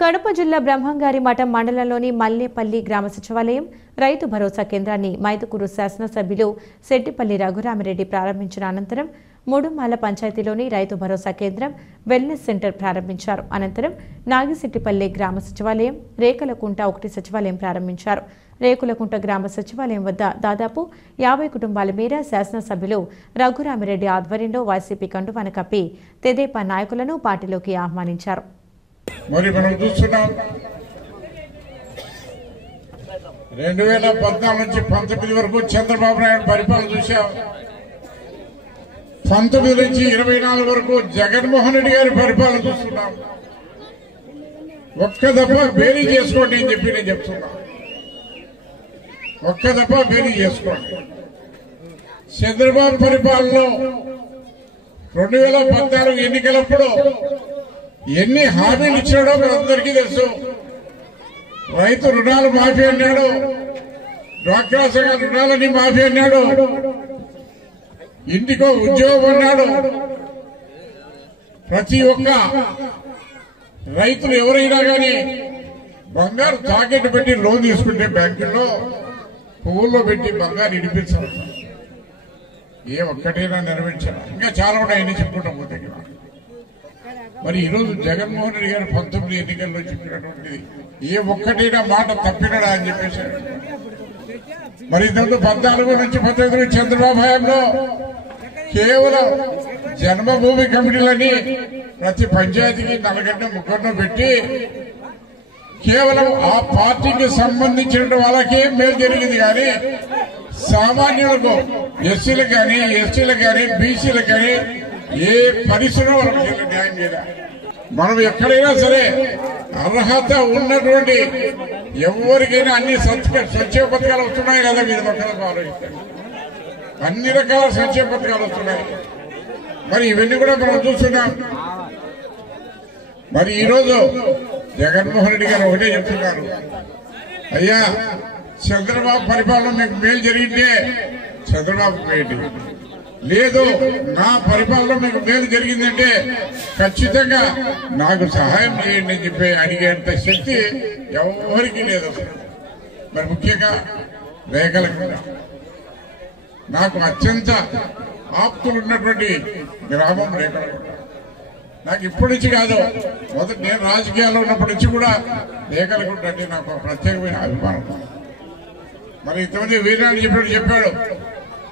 కడప జిల్లా బ్రహ్మంగారి మఠం మండలంలోని మల్లేపల్లి గ్రామ సచివాలయం రైతు భరోసా కేంద్రాన్ని మైదుకూరు శాసనసభ్యులు శెట్టిపల్లి రఘురామిరెడ్డి ప్రారంభించిన అనంతరం మూడుమాల పంచాయతీలోని రైతు భరోసా కేంద్రం వెల్నెస్ సెంటర్ ప్రారంభించారు. అనంతరం నాగిశెట్టిపల్లి గ్రామ సచివాలయం, రేకులకుంట 1 సచివాలయం ప్రారంభించారు. రేకులకుంట గ్రామ సచివాలయం వద్ద దాదాపు 50 కుటుంబాల మేర శాసనసభ్యులు రఘురామిరెడ్డి ఆధ్వర్యంలో వైసీపీ కండువాను కప్పి తెదేపా నాయకులను పార్టీలోకి ఆహ్వానించారు. మరి మనం చూస్తున్నాం 2014 నుంచి 19 వరకు చంద్రబాబు నాయుడు పరిపాలన చూశాం. 19 నుంచి 24 వరకు జగన్మోహన్ రెడ్డి గారి పరిపాలన చూస్తున్నాం. ఒక్క దఫా బేరీ చేసుకోండి అని చెప్పి నేను చెప్తున్నా. ఒక్క దఫా బేరీ చేసుకోండి. చంద్రబాబు పరిపాలనలో 2014 ఎన్నికలప్పుడు ఎన్ని హామీలు ఇచ్చాడో మనందరికీ తెలుసు. రైతు రుణాలు మాఫీ అన్నాడు, డ్వాక్రా సంఘ రుణాలని మాఫీ అన్నాడు, ఇంటికో ఉద్యోగం అన్నాడు. ప్రతి ఒక్క రైతులు ఎవరైనా కానీ బంగారు తాకెట్టు పెట్టి లోన్ తీసుకుంటే బ్యాంకుల్లో పువ్వుల్లో పెట్టి బంగారు ఇడిపించాలి. ఏ ఒక్కటైనా నెరవేర్చారు. ఇంకా చాలా ఉన్నాయని చెప్పుకుంటాం పోతే. మరి ఈరోజు జగన్మోహన్ రెడ్డి గారు 19 ఎన్నికల్లో చెప్పినటువంటిది ఏ ఒక్కటైనా మాట తప్పినడా అని చెప్పేసి. మరి ఇంతకు 14 నుంచి 15 చంద్రబాబు హయాంలో కేవలం జన్మభూమి కమిటీలని ప్రతి పంచాయతీకి 4 గంటల 3 పెట్టి కేవలం ఆ పార్టీకి సంబంధించిన వాళ్ళకే మేలు జరిగింది. కానీ సామాన్యులకు, ఎస్సీలకు కానీ, ఎస్టీలకు కానీ, బీసీలకు కానీ ఏ పరిశ్రమ వాళ్ళకి న్యాయం లేదా. మనం ఎక్కడైనా సరే అర్హత ఉన్నటువంటి ఎవరికైనా అన్ని సంక్షేమ పథకాలు వస్తున్నాయి కదా. మీరు పక్కన ఆలోచిస్తారు, అన్ని రకాల సంక్షేమ పథకాలు వస్తున్నాయి. మరి ఇవన్నీ కూడా మనం చూస్తున్నాం. మరి ఈరోజు జగన్మోహన్ రెడ్డి గారు ఒకటే చెప్తున్నారు, అయ్యా చంద్రబాబు పరిపాలన మీకు మేలు జరిగితే చంద్రబాబు మేలు, లేదు నా పరిపాలన మీకు మేలు జరిగిందంటే ఖచ్చితంగా నాకు సహాయం చేయండి అని చెప్పి అడిగేంత శక్తి ఎవరికి లేదు. మరి ముఖ్యంగా రేఖలకుంట నాకు అత్యంత ఆప్తులు ఉన్నటువంటి గ్రామం రేఖలకుంట. నాకు ఇప్పటి నుంచి కాదు, మొదటి నేను రాజకీయాల్లో ఉన్నప్పటి నుంచి కూడా రేఖలకుంట అంటే నాకు ప్రత్యేకమైన అభిమానం. మరి ఇంతమంది వీరాన్ని చెప్పాడు.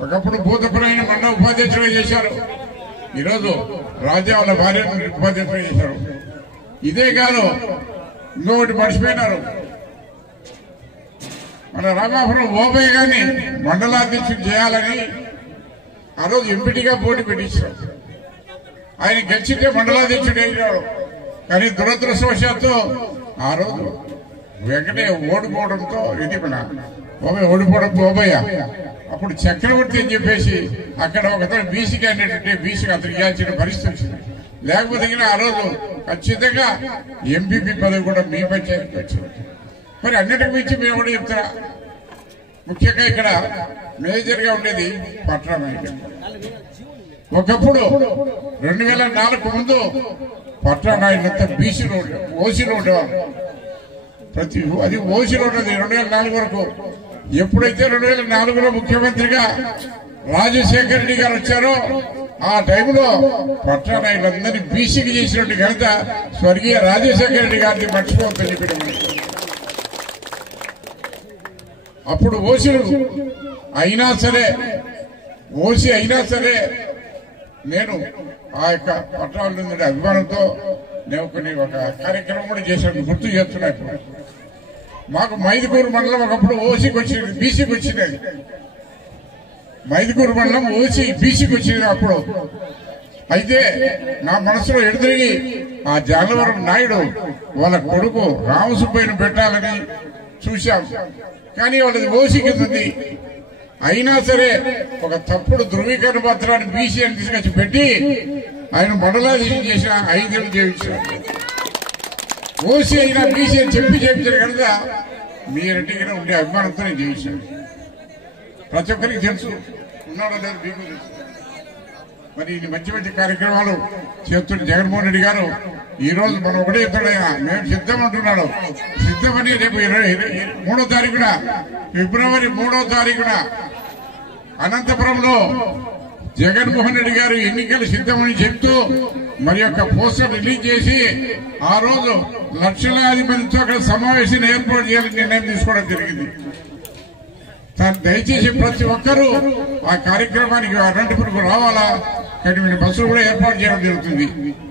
ఒకప్పుడు భూతపురాయణ మండల ఉపాధ్యక్షులుగా చేశారు. ఈరోజు రాజా వాళ్ళ భార్యను ఉపాధ్యక్షులుగా చేశారు. ఇదే కాదు, ఇంకొకటి మర్చిపోయినారు. మన రామాపురం ఓబయ్య గారిని మండలాధ్యక్షుడు చేయాలని ఆ రోజు ఎంపీటీగా పోటీ పెట్టించారు. ఆయన గెలిచితే మండలాధ్యక్షుడు అయినాడు. కానీ దురదృష్టవశాత్తు ఆ రోజు వెంకటే ఓడిపోవడంతో ఇది మన ఓడిపోవడంతో ఓబయ్య అప్పుడు చక్రవర్తి అని చెప్పేసి అక్కడ ఒకతను బీసీ క్యాండిడేట్ ఉంటే బీసీకి అతను ఇవ్వాల్సిన పరిస్థితి వచ్చింది. లేకపోతే ఆ రోజు ఖచ్చితంగా ఎంపీపీ పదవి కూడా మీ పంచాయతీకి వచ్చింది. మరి అన్నిటికి మించి మేము కూడా చెప్తారా, ముఖ్యంగా ఇక్కడ మేజర్ గా ఉండేది పట్టణ. ఒకప్పుడు 2004 ముందు పట్టణాయిలంతా బీసీలో ఉండే, ఓసీలో ఉండేవారు. అది ఓసీలో ఉండేది 2004 వరకు. ఎప్పుడైతే 2004లో ముఖ్యమంత్రిగా రాజశేఖర రెడ్డి గారు వచ్చారో ఆ టైంలో పట్టణాయిలందరినీ బీసీకి చేసినట్టు ఘనత స్వర్గీయ రాజశేఖర రెడ్డి గారిని మర్చిపోవద్దని చెప్పి. అప్పుడు ఓసీలు అయినా సరే, ఓసీ అయినా సరే నేను ఆ యొక్క పట్టణాల అభిమానంతో నేను ఒక కార్యక్రమం కూడా చేశాను, గుర్తు చేస్తున్నా. మాకు మైదుకూరు మండలం ఒకప్పుడు ఓసీకి వచ్చింది, బీసీకి వచ్చినది. మైదుకూరు మండలం ఓసీ బీసీకి వచ్చింది అప్పుడు. అయితే నా మనసులో ఎదురిగి ఆ జాలవరం నాయుడు వాళ్ళ కొడుకు రామసుబ్బయ్యను పెట్టాలని చూశాం. కానీ వాళ్ళది ఓసీ కింద ఉంది. అయినా సరే ఒక తప్పుడు ధృవీకరణ పత్రాన్ని బీసీ అని తీసుకొచ్చి పెట్టి ఆయన మండలాధీశం చేసిన 5 ఏళ్ళు చేయించారు. ఓసీ అయినా బీసీ అని చేయించారు కనుక మీ రెడ్డిగా ఉండే అభిమానంతో నేను చేయించాను. ప్రతి ఒక్కరికి తెలుసు, ఉన్నాడో లేదు మీకు తెలుసు. మరి ఇది మంచి మంచి కార్యక్రమాలు చేస్తున్న జగన్మోహన్ రెడ్డి గారు ఈ రోజు మనం ఒకటే చెప్తాడయ్యా, మేము సిద్ధం అంటున్నాడు. సిద్ధమని రేపు 3వ తారీఖున ఫిబ్రవరి 3వ తారీఖున అనంతపురంలో జగన్మోహన్ రెడ్డి గారు ఎన్నికలు సిద్ధమని చెప్తూ మరి యొక్క పోస్టర్ రిలీజ్ చేసి ఆ రోజు లక్షలాది మందితో అక్కడ సమావేశం ఏర్పాటు చేయాలని నిర్ణయం తీసుకోవడం జరిగింది. దయచేసి ప్రతి ఒక్కరూ ఆ కార్యక్రమానికి అనంతపురంకు రావాలా, కఠిన బస్సులు కూడా ఏర్పాటు చేయడం జరుగుతుంది.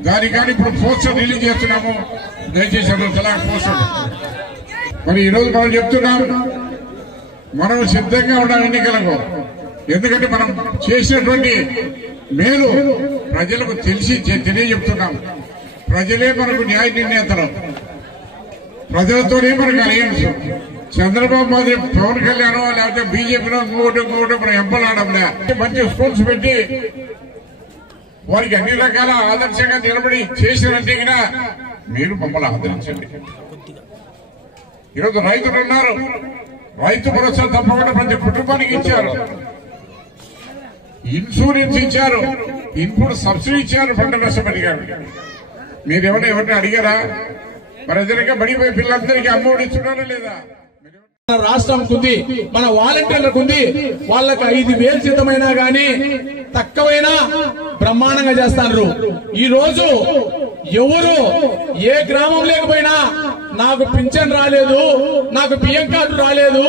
దానికి కానీ ఇప్పుడు పోస్టర్ రిలీజ్ చేస్తున్నాము. దయచేసి అందులో పోస్టర్. మరి ఈ రోజు మనం చెప్తున్నాం, మనం సిద్ధంగా ఉన్నాం ఎన్నికలకు. ఎందుకంటే మనం చేసినటువంటి మేలు ప్రజలకు తెలియజెప్తున్నాం. ప్రజలే మనకు న్యాయ నిర్ణేతలు, ప్రజలతోనే మనకు అలయన్స్. చంద్రబాబు మాదిరి పవన్ కళ్యాణ్ లేకపోతే బీజేపీలో ఇంకోటి మనం ఎంపలాడంలే. మంచి స్కూల్స్ పెట్టి వారికి అన్ని రకాల ఆదర్శంగా నిలబడి చేసినంటే మీరు మమ్మల్ని ఆదరించండి. ఈరోజు రైతులు ఉన్నారు, రైతు భరోసా తప్పకుండా ప్రతి కుటుంబానికి ఇచ్చారు, ఇన్సూరెన్స్ ఇచ్చారు, ఇన్పుట్ సబ్సిడీ ఇచ్చారు పంట నష్టపరి గారు. మీరు ఎవరిని అడిగారా? మరి ఎదురుగా బడిపోయి పిల్లలందరికీ అమ్మఒడి ఇస్తున్నారా లేదా? మన రాష్ట్రంకు ఉంది, మన వాలంటీర్లకు ఉంది. వాళ్ళకి 5,000 సిద్ధమైనా గాని తక్కువైనా బ్రహ్మాండంగా చేస్తారు. ఈ రోజు ఎవరు ఏ గ్రామం లేకపోయినా నాకు పింఛన్ రాలేదు, నాకు బియ్యం కార్డు రాలేదు,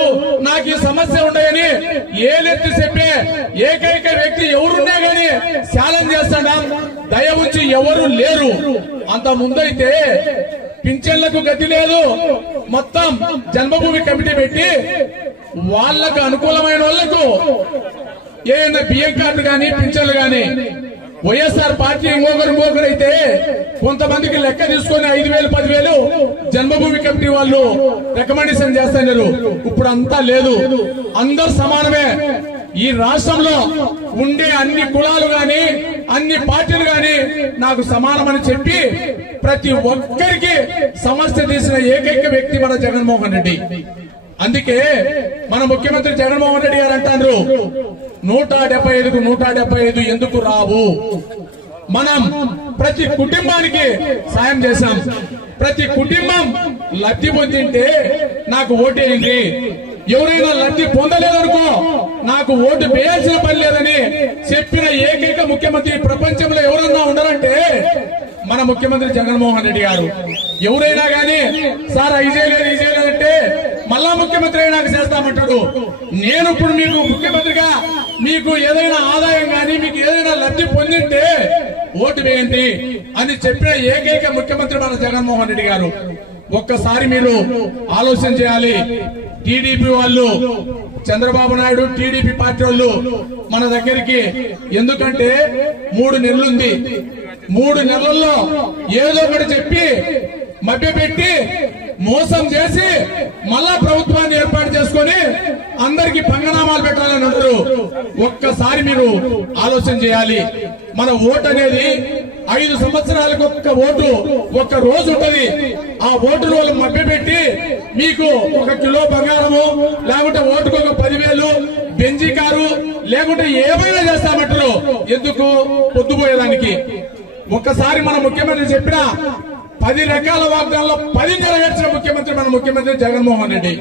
నాకు ఈ సమస్య ఉన్నాయని ఏలెత్తి చెప్పే ఏకైక వ్యక్తి ఎవరున్నా గాని ఛాలెంజ్ చేస్తాడా? దయ ఉంచి ఎవరు లేరు. అంత ముందైతే పింఛన్లకు గతి లేదు. మొత్తం జన్మభూమి కమిటీ పెట్టి వాళ్లకు అనుకూలమైన వాళ్లకు ఏదైనా బియ్యం కార్డు గాని పింఛన్లు గాని వైఎస్ఆర్ పార్టీ ఇంకొకరైతే కొంతమందికి లెక్క తీసుకొని 5,000 10,000 జన్మభూమి కమిటీ వాళ్ళు రికమెండేషన్ చేస్తున్నారు. ఇప్పుడు అంతా లేదు, అందరూ సమానమే. ఈ రాష్ట్రంలో ఉండే అన్ని కులాలు గాని అన్ని పార్టీలు గాని నాకు సమానమని చెప్పి ప్రతి ఒక్కరికి సమస్య తీసిన ఏకైక వ్యక్తి మన జగన్మోహన్ రెడ్డి. అందుకే మన ముఖ్యమంత్రి జగన్మోహన్ రెడ్డి గారు అంటారు 175కు 175 ఎందుకు రావు? మనం ప్రతి కుటుంబానికి సాయం చేశాం. ప్రతి కుటుంబం లబ్ధి పొందింటే నాకు ఓటేయండి. ఎవరైనా లబ్ధి పొందలేదనుకో నాకు ఓటు వేయాల్సిన పని లేదని చెప్పిన ఏకైక ముఖ్యమంత్రి ప్రపంచంలో ఎవరన్నా ఉన్నారంటే మన ముఖ్యమంత్రి జగన్మోహన్ రెడ్డి గారు. ఎవరైనా గానీ సార్ ఐజేలేదంటే మళ్ళా ముఖ్యమంత్రి అయినాక చేస్తామంటాడు. నేను ఇప్పుడు మీకు ముఖ్యమంత్రిగా మీకు ఏదైనా ఆదాయం గానీ మీకు ఏదైనా లబ్ధి పొందింటే ఓటు వేయండి అని చెప్పిన ఏకైక ముఖ్యమంత్రి మన జగన్మోహన్ రెడ్డి గారు. ఒక్కసారి మీరు ఆలోచన చేయాలి. టీడీపీ వాళ్ళు, చంద్రబాబు నాయుడు టీడీపీ పార్టీ వాళ్ళు మన దగ్గరికి ఎందుకంటే 3 నెలలుంది. 3 నెలల్లో ఏదో ఒకటి చెప్పి మభ్యపెట్టి మోసం చేసి మళ్ళా ప్రభుత్వాన్ని ఏర్పాటు చేసుకుని అందరికి పంగనామాలు పెట్టాలని అంటారు. ఒక్కసారి మీరు ఆలోచన చేయాలి. మన ఓటు అనేది 5 సంవత్సరాలకు ఒక్క ఓటు ఒక్క రోజు ఉంటది. ఆ ఓటును వాళ్ళు మభ్యపెట్టి మీకు 1 కిలో బంగారము లేకుంటే ఓటుకు ఒక 10,000 బెంజీ కారు లేకుంటే ఏమైనా చేస్తామంటారు. ఎందుకు? పొద్దుపోయేదానికి. ఒక్కసారి మన ముఖ్యమంత్రి చెప్పిన 10 రకాల వాగ్దానాల్లో 10 నెరవేర్చిన ముఖ్యమంత్రి మన ముఖ్యమంత్రి జగన్మోహన్ రెడ్డి.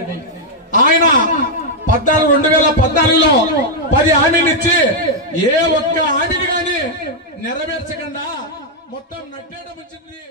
ఆయన 2014లో 10 హామీలు ఇచ్చి ఏ ఒక్క హామీని గాని నెరవేర్చకుండా మొత్తం నట్టేయడం వచ్చింది.